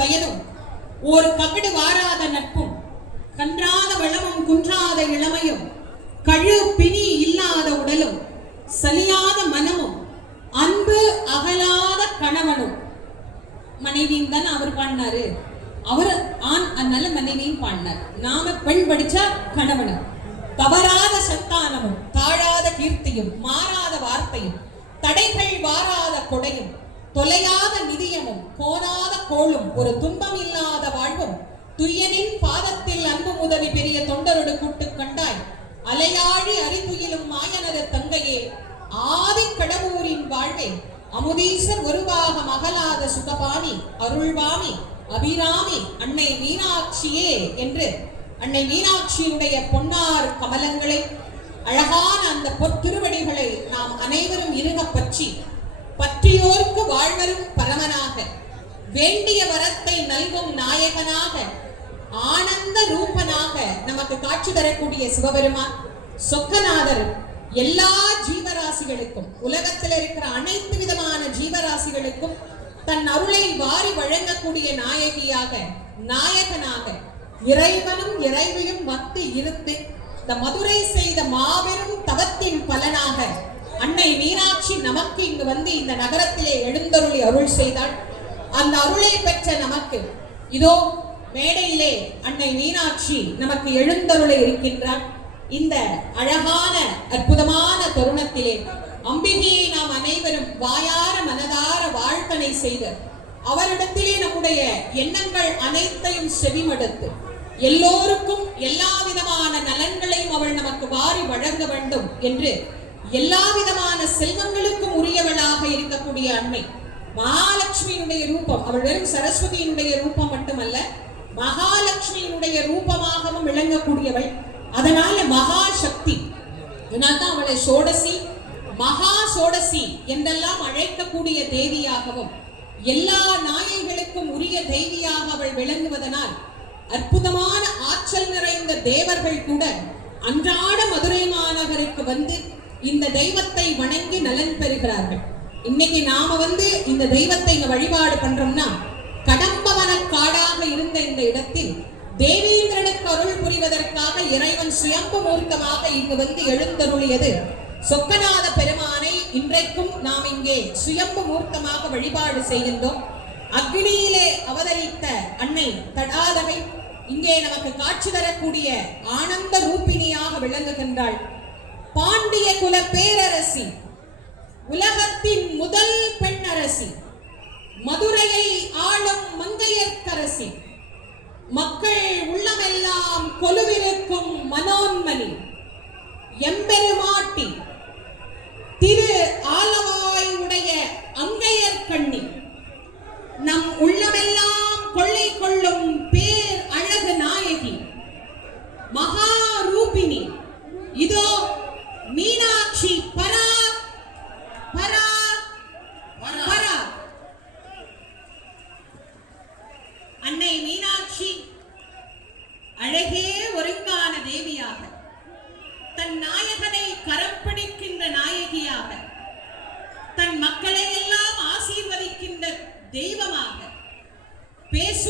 வயதும் ஒரு கவிடு வாராத நட்பும் கன்றாத வளமும் குன்றாத இளமையும் கழு பிணி இல்லாத உடலும் சலியாத மனமும் அன்பு அகலாத கணவனும். மனைவியும் தான் அவர் பாடினாரு, அவர் ஆண், அதனால மனைவியும் பாடினார். நாம பெண் படிச்சா கணவனும். தவறாத சந்தானமும் தாழாத கீர்த்தியும் மாறாத வார்த்தையும் தடைகள் வாராத கொடையும் தொலையாத நிதியமும் கோணாத கோளும் ஒரு துன்பம் இல்லாத வாழ்வும் துய்யனின் பாதத்தில் அன்பு உதவி பெரிய தொண்டரோடு கூட்டு கண்டாய் அலையாழி அறிதுயிலும் மாயனது தங்கையே ஆதி கடவுரின் வாழ்வே அமுதீசர் ஒருவாக மகளாத சுகபாணி அருள்வாமி அபிராமி அன்னை மீனாட்சியே என்று அன்னை மீனாட்சியுடைய பொன்னார் கமலங்களை, அழகான அந்த பொற்திருவடிகளை நாம் அனைவரும் இருக பற்றியோர்க்கு வாழ்வரும் பரமனாக வேண்டிய வரத்தை நல்கும் நாயகனாக ஆனந்த ரூபனாக நமக்கு காட்சி தரக்கூடிய சிவபெருமான் சொக்கநாதர் எல்லா ஜீவராசிகளுக்கும், உலகத்தில் இருக்கிற அனைத்து விதமான ஜீவராசிகளுக்கும் தன் அருளை வாரி வழங்கக்கூடிய நாயகியாக நாயகனாக இறைவனும் இறைவையும் மத்து இருந்து இந்த மதுரை செய்த மாபெரும் தவத்தின் பலனாக அன்னை மீனாட்சி நமக்கு இங்கு வந்து இந்த நகரத்திலே எழுந்தருளி அருள் செய்தாள். அந்த அருளை பெற்ற நமக்கு இதோ மேடையிலே அன்னை மீனாட்சி நமக்கு எழுந்தருளை இருக்கின்றார். இந்த அழகான அற்புதமான தருணத்திலே அம்பிகையை நாம் அனைவரும் வாயார மனதார வாழ்த்தனை செய்து அவரிடத்திலே நம்முடைய எண்ணங்கள் அனைத்தையும் செவிமடுத்து எல்லோருக்கும் எல்லா விதமான நலன்களையும் அவள் நமக்கு வாரி வழங்க வேண்டும் என்று எல்லா விதமான செல்வங்களுக்கும் உரியவளாக இருக்கக்கூடிய அன்னை மகாலட்சுமியினுடைய ரூபம். அவள் வெறும் சரஸ்வதியினுடைய ரூபம் மட்டுமல்ல, மகாலட்சுமியினுடைய ரூபமாகவும் விளங்கக்கூடியவள். அதனால மகா சக்தி, அதனால்தான் அவளை சோடசி மகா சோடசி என்றெல்லாம் அழைக்கக்கூடிய தேவியாகவும் எல்லா நாயைகளுக்கும் உரிய தேவியாக அவள் விளங்குவதனால் அற்புதமான ஆற்றல் நிறைந்த தேவர்கள் கூட அன்றாட மதுரை மாநகருக்கு வந்து இந்த தெய்வத்தை வணங்கி நலன் பெறுகிறார்கள். இன்னைக்கு நாம வந்து இந்த தெய்வத்தை வழிபாடு பண்றோம்னா, கடம்பவன காடாக இருந்த இந்த இடத்தில் தேவேந்திரனுக்கு அருள் புரிவதற்காக இறைவன் சுயம்பு மூர்த்தமாக இங்கு வந்து எழுந்தருளியது சொக்கநாத பெருமானை இன்றைக்கும் நாம் இங்கே சுயம்பு மூர்த்தமாக வழிபாடு செய்கின்றோம். அக்னியிலே அவதரித்த அன்னை தடாதகை இங்கே நமக்கு காட்சி தரக்கூடிய ஆனந்த ரூபிணியாக விளங்குகின்றாள். பாண்டிய குல பேரரசி, உலகத்தின் முதல் பெண் அரசி, மதுரையை ஆளும் மங்கையர்க்கரசி, மக்கள் உள்ளமெல்லாம் கொலுவிருக்கும் மனோன்மணி, எம்பெருமாட்டி, திரு ஆலவாய் உடைய அங்கையர் கண்ணி, நம் உள்ளமெல்லாம் கொள்ளை கொள்ளும் பேர் அழகு நாயகி, மகா ரூபிணி, இதோ மீனாட்சி பரா பரா பரா. அன்னை மீனாட்சி அழகே ஒருங்கான தேவியாக, தன் நாயகனை கரம் பிடிக்கின்ற நாயகியாக, தன் மக்களை எல்லாம் ஆசீர்வதிக்கின்ற தெய்வமாக பேசும்